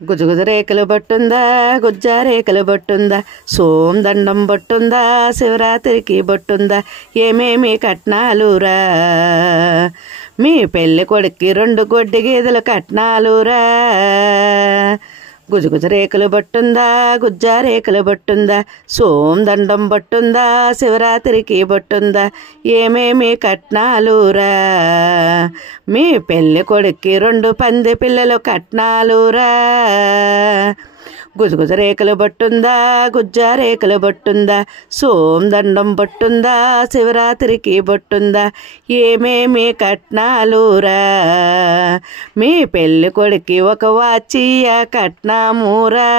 గుజగుజ రేఖలు బొట్టుందా, గుజ్జా రేఖలు బొట్టుందా, సోమదండం బొట్టుందా, శివరాత్రికి బొట్టుందా, ఏమేమి కట్నాలురా, మీ పెళ్ళి కొడుక్కి 2 గొడ్డి గేదెలు కట్నాలురా. గుజగుజ రేఖలు బొట్టుందా, గుజ్జా రేఖలు బొట్టుందా, సోమదండం బొట్టుందా, శివరాత్రికి బొట్టుందా, ఏమేమి కట్నాలురా, మీ పెళ్ళి కొడుక్కి 2 పంది పిల్లలు కట్నాలురా. గుజగుజ రేఖలు బొట్టుందా, గుజ్జా రేఖలు బొట్టుందా, సోమదండం బొట్టుందా, శివరాత్రికి బొట్టుందా, ఏమేమి కట్నాలురా, మీ పెళ్ళి కొడుక్కి 1 వాచియ కట్నామురా,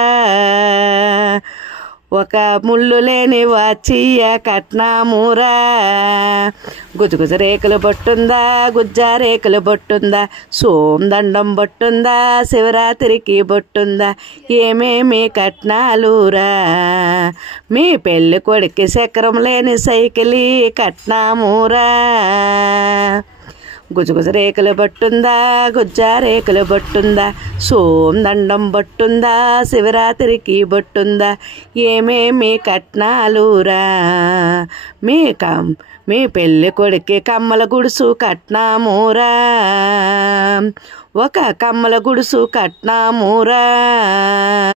1 ముళ్ళు లేని వాచియ కట్నామురా. గుజగుజ రేఖలు బొట్టుందా, గుజ్జా రేఖలు బొట్టుందా, సోమదండం బొట్టుందా, శివరాత్రికి బొట్టుందా, ఏమేమి కట్నాలురా, మీ పెళ్ళి కొడుక్కి చక్రం లేని సైకిలి కట్నామురా. గుజగుజ రేఖలు బొట్టుందా, గుజ్జా రేఖలు బొట్టుందా, సోమదండం బొట్టుందా, శివరాత్రికి బొట్టుందా, ఏమేమి కట్నాలురా, మీ పెళ్ళి కొడుక్కి కమ్మల గుడుసు కట్నామురా, 1 కమ్మల గుడుసు కట్నామురా.